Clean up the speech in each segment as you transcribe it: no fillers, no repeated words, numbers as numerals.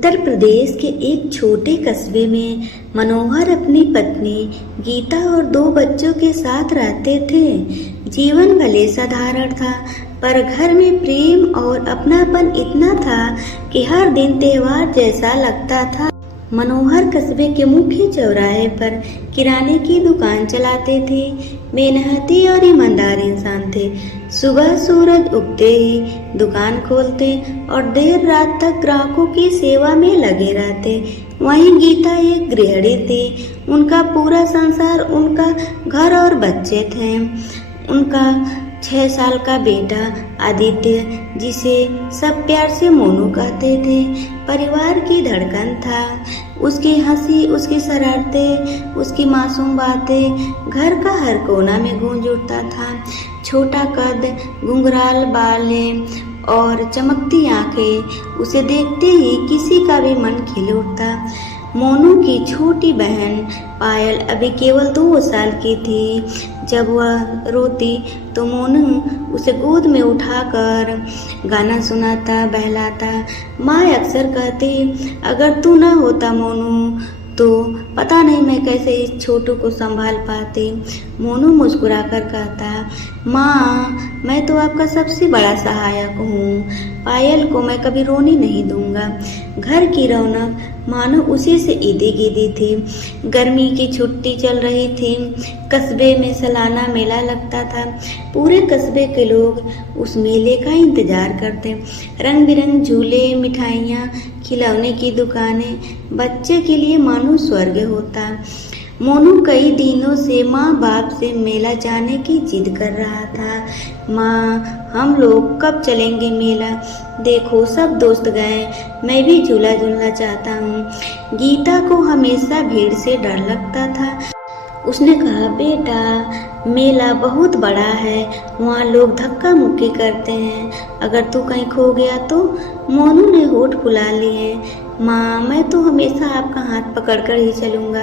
उत्तर प्रदेश के एक छोटे कस्बे में मनोहर अपनी पत्नी गीता और 2 बच्चों के साथ रहते थे। जीवन भले साधारण था, पर घर में प्रेम और अपनापन इतना था कि हर दिन त्योहार जैसा लगता था। मनोहर कस्बे के मुख्य चौराहे पर किराने की दुकान चलाते थे। मेहनती और ईमानदार इंसान थे। सुबह सूरज उगते ही दुकान खोलते और देर रात तक ग्राहकों की सेवा में लगे रहते। वहीं गीता एक गृहिणी थी। उनका पूरा संसार उनका घर और बच्चे थे। उनका 6 साल का बेटा आदित्य, जिसे सब प्यार से मोनू कहते थे, परिवार की धड़कन था। उसकी हंसी, उसकी शरारतें, उसकी मासूम बातें घर का हर कोना में गूंज उठता था। छोटा कद, घुंघराल बालें और चमकती आंखें, उसे देखते ही किसी का भी मन खिल उठता। मोनू की छोटी बहन पायल अभी केवल 2 साल की थी। जब वह रोती तो मोनू उसे गोद में उठाकर गाना सुनाता, बहलाता। माँ अक्सर कहती, अगर तू ना होता मोनू तो पता नहीं मैं कैसे इस छोटू को संभाल पाती। मोनू मुस्कुराकर कहता, माँ मैं तो आपका सबसे बड़ा सहायक हूँ। पायल को मैं कभी रोने नहीं दूंगा। घर की रौनक मानो उसी से ईदी गिदी थी। गर्मी की छुट्टी चल रही थी। कस्बे में सालाना मेला लगता था। पूरे कस्बे के लोग उस मेले का इंतजार करते। रंग बिरंग झूले, मिठाइयाँ, खिलौने की दुकानें, बच्चे के लिए मानो स्वर्ग होता। मोनू कई दिनों से माँ बाप से मेला जाने की जिद कर रहा था। माँ हम लोग कब चलेंगे मेला? देखो सब दोस्त गए, मैं भी झूला झूलना चाहता हूँ। गीता को हमेशा भीड़ से डर लगता था। उसने कहा, बेटा मेला बहुत बड़ा है, वहाँ लोग धक्का मुक्की करते हैं, अगर तू कहीं खो गया तो? मोनू ने होठ फुला लिए। माँ मैं तो हमेशा आपका हाथ पकड़कर ही चलूँगा,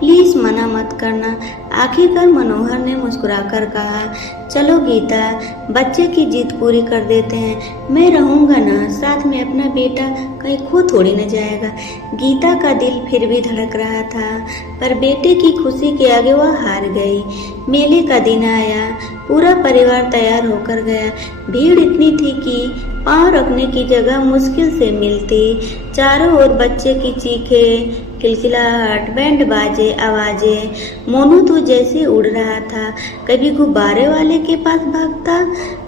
प्लीज़ मना मत करना। आखिरकार मनोहर ने मुस्कुराकर कहा, चलो गीता, बच्चे की जिद पूरी कर देते हैं। मैं रहूँगा ना, साथ में अपना बेटा कहीं खो थोड़ी न जाएगा। गीता का दिल फिर भी धड़क रहा था, पर बेटे की खुशी के आगे वह हार गई। मेले का दिन आया। पूरा परिवार तैयार होकर गया। भीड़ इतनी थी कि पाँव रखने की जगह मुश्किल से मिलती। चारों ओर बच्चे की चीखें, किलकिलाहट, बैंड बाजे आवाजें। मोनू तो जैसे उड़ रहा था। कभी गुब्बारे वाले के पास भागता,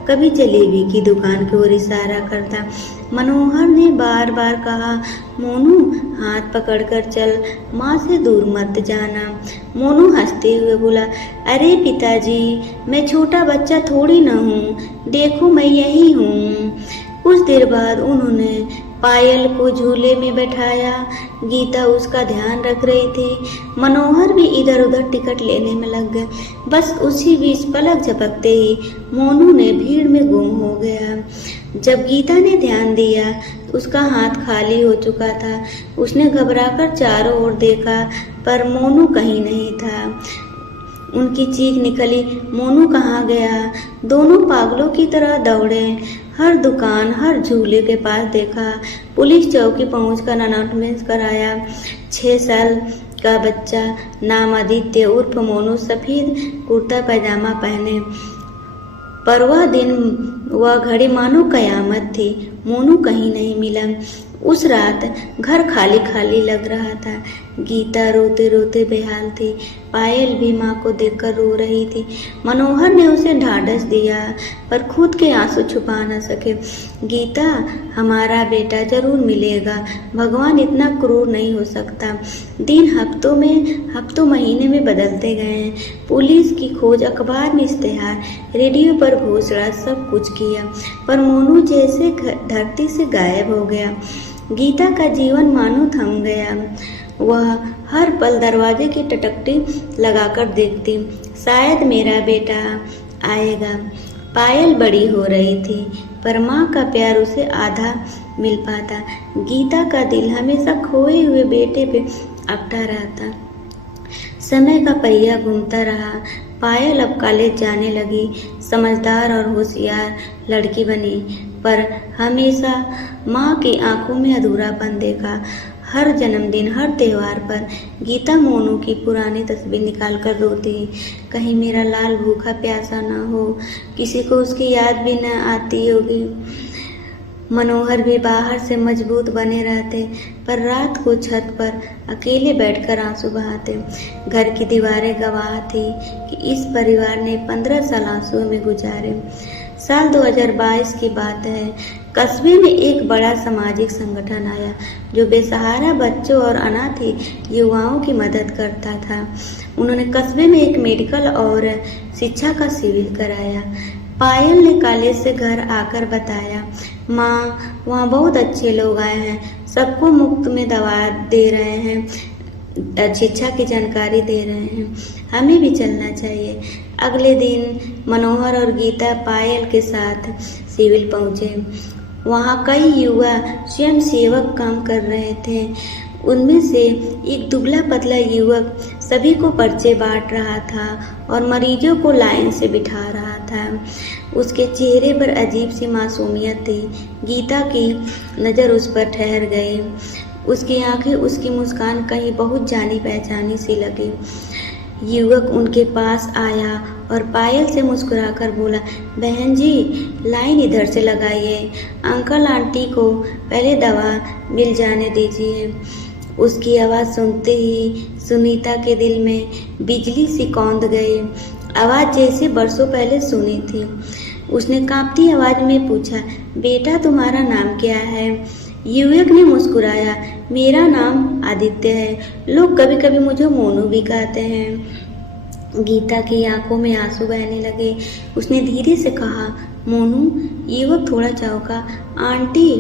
कभी जलेबी की दुकान की ओर इशारा करता। मनोहर ने बार बार कहा, मोनू हाथ पकड़कर चल, माँ से दूर मत जाना। मोनू हंसते हुए बोला, अरे पिताजी मैं छोटा बच्चा थोड़ी न हूँ, देखो मैं यही हूँ। कुछ देर बाद उन्होंने पायल को झूले में बैठाया। गीता उसका ध्यान रख रही थी। मनोहर भी इधर उधर टिकट लेने में लग गए। बस उसी बीच पलक झपकते ही मोनू ने भीड़ में गुम हो गया। जब गीता ने ध्यान दिया तो उसका हाथ खाली हो चुका था। उसने घबराकर चारों ओर देखा, पर मोनू कहीं नहीं था। उनकी चीख निकली, मोनू कहाँ गया? दोनों पागलों की तरह दौड़े। हर दुकान, हर झूले के पास देखा। पुलिस चौकी पहुंचकर अनाउंसमेंट कराया। 6 साल का बच्चा, नाम आदित्य उर्फ मोनू, सफेद कुर्ता पैजामा पहने। पर वह दिन, वह घड़ी मानो कयामत थी। मोनू कहीं नहीं मिला। उस रात घर खाली खाली लग रहा था। गीता रोते रोते बेहाल थी। पायल भी माँ को देखकर रो रही थी। मनोहर ने उसे ढाढ़स दिया, पर खुद के आंसू छुपा न सके। गीता, हमारा बेटा जरूर मिलेगा, भगवान इतना क्रूर नहीं हो सकता। दिन हफ्तों महीने में बदलते गए। पुलिस की खोज, अखबार में इश्तेहार, रेडियो पर घोषणा, सब कुछ किया, पर मोनू जैसे धरती से गायब हो गया। गीता का जीवन मानो थम गया। वह हर पल दरवाजे की टटकटी लगाकर देखती, शायद मेरा बेटा आएगा। पायल बड़ी हो रही थी, पर माँ का प्यार उसे आधा मिल पाता। गीता का दिल हमेशा खोए हुए बेटे पे अकड़ा रहता। समय का पहिया घूमता रहा। पायल अब कॉलेज जाने लगी, समझदार और होशियार लड़की बनी। पर हमेशा माँ की आंखों में अधूरापन देखा। हर जन्मदिन, हर त्योहार पर गीता मोनू की पुरानी तस्वीर निकाल कर रोती। कहीं मेरा लाल भूखा प्यासा न हो, किसी को उसकी याद भी न आती होगी। मनोहर भी बाहर से मजबूत बने रहते, पर रात को छत पर अकेले बैठकर आंसू बहाते। घर की दीवारें गवाह थी कि इस परिवार ने 15 साल आंसुओं में गुजारे। साल 2022 की बात है। कस्बे में एक बड़ा सामाजिक संगठन आया जो बेसहारा बच्चों और अनाथ युवाओं की मदद करता था। उन्होंने कस्बे में एक मेडिकल और शिक्षा का शिविर कराया। पायल ने कॉलेज से घर आकर बताया, माँ, वहाँ बहुत अच्छे लोग आए हैं, सबको मुफ्त में दवा दे रहे हैं, शिक्षा की जानकारी दे रहे हैं, हमें भी चलना चाहिए। अगले दिन मनोहर और गीता पायल के साथ सिविल पहुँचे। वहाँ कई युवा स्वयं सेवक काम कर रहे थे। उनमें से एक दुबला पतला युवक सभी को पर्चे बांट रहा था और मरीजों को लाइन से बिठा रहा था। उसके चेहरे पर अजीब सी मासूमियत थी। गीता की नज़र उस पर ठहर गई। उसकी आंखें, उसकी मुस्कान कहीं बहुत जानी पहचानी सी लगी। युवक उनके पास आया और पायल से मुस्कुराकर बोला, बहन जी, लाइन इधर से लगाइए, अंकल आंटी को पहले दवा मिल जाने दीजिए। उसकी आवाज़ सुनते ही सुनीता के दिल में बिजली सी कौंध गई। आवाज़ जैसे बरसों पहले सुनी थी। उसने कांपती आवाज़ में पूछा, बेटा तुम्हारा नाम क्या है? युवक ने मुस्कुराया, मेरा नाम आदित्य है, लोग कभी कभी मुझे मोनू भी कहते हैं। गीता की आंखों में आंसू बहने लगे। उसने धीरे से कहा, मोनू। युवक थोड़ा चौंका, आंटी,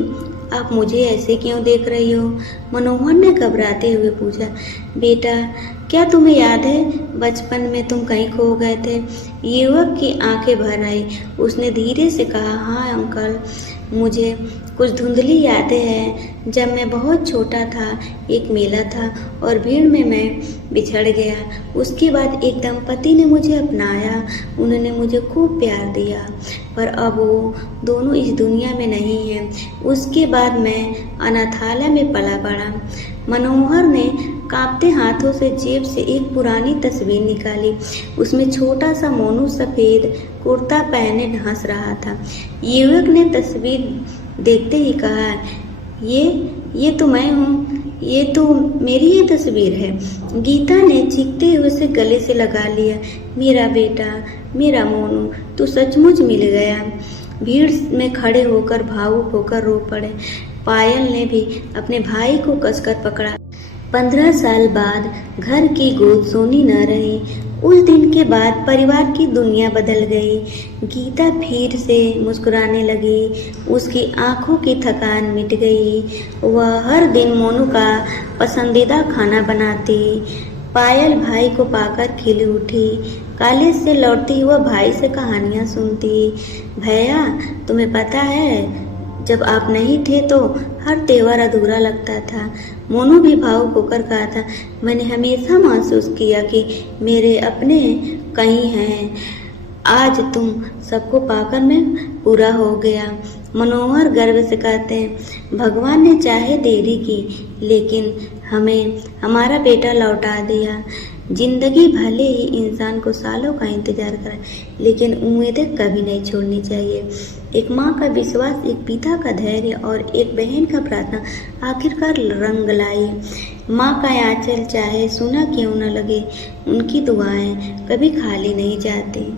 आप मुझे ऐसे क्यों देख रही हो? मनोहर ने घबराते हुए पूछा, बेटा, क्या तुम्हें याद है बचपन में तुम कहीं खो गए थे? युवक की आंखें भर आई। उसने धीरे से कहा, हाँ अंकल, मुझे कुछ धुंधली यादें हैं। जब मैं बहुत छोटा था, एक मेला था और भीड़ में मैं बिछड़ गया। उसके बाद एक दंपति ने मुझे अपनाया, उन्होंने मुझे खूब प्यार दिया, पर अब वो दोनों इस दुनिया में नहीं हैं। उसके बाद मैं अनाथालय में पला बढ़ा। मनोहर ने कांपते हाथों से जेब से एक पुरानी तस्वीर निकाली। उसमें छोटा सा मोनू सफ़ेद कुर्ता पहने हंस रहा था। युवक ने तस्वीर देखते ही कहा, ये तो मैं हूँ, ये तो मेरी ही तस्वीर है। गीता ने चीखते हुए उसे गले से लगा लिया, मेरा बेटा, मेरा मोनू, तू सचमुच मिल गया। भीड़ में खड़े होकर भावुक होकर रो पड़े। पायल ने भी अपने भाई को कसकर पकड़ा। 15 साल बाद घर की गोद सोनी न रही। उस दिन के बाद परिवार की दुनिया बदल गई। गीता फिर से मुस्कुराने लगी। उसकी आंखों की थकान मिट गई। वह हर दिन मोनू का पसंदीदा खाना बनाती। पायल भाई को पाकर खिली उठी। कॉलेज से लौटती वह भाई से कहानियाँ सुनती। भैया, तुम्हें पता है, जब आप नहीं थे तो हर त्योहार अधूरा लगता था। मोनू भी भावुक होकर कहा था, मैंने हमेशा महसूस किया कि मेरे अपने कहीं हैं। आज तुम सबको पाकर मैं पूरा हो गया। मनोहर गर्व से कहते हैं, भगवान ने चाहे देरी की, लेकिन हमें हमारा बेटा लौटा दिया। जिंदगी भले ही इंसान को सालों का इंतजार कराए, लेकिन उम्मीदें कभी नहीं छोड़नी चाहिए। एक माँ का विश्वास, एक पिता का धैर्य और एक बहन का प्रार्थना आखिरकार रंग लाई। माँ का आंचल चाहे सूना क्यों न लगे, उनकी दुआएं कभी खाली नहीं जाती।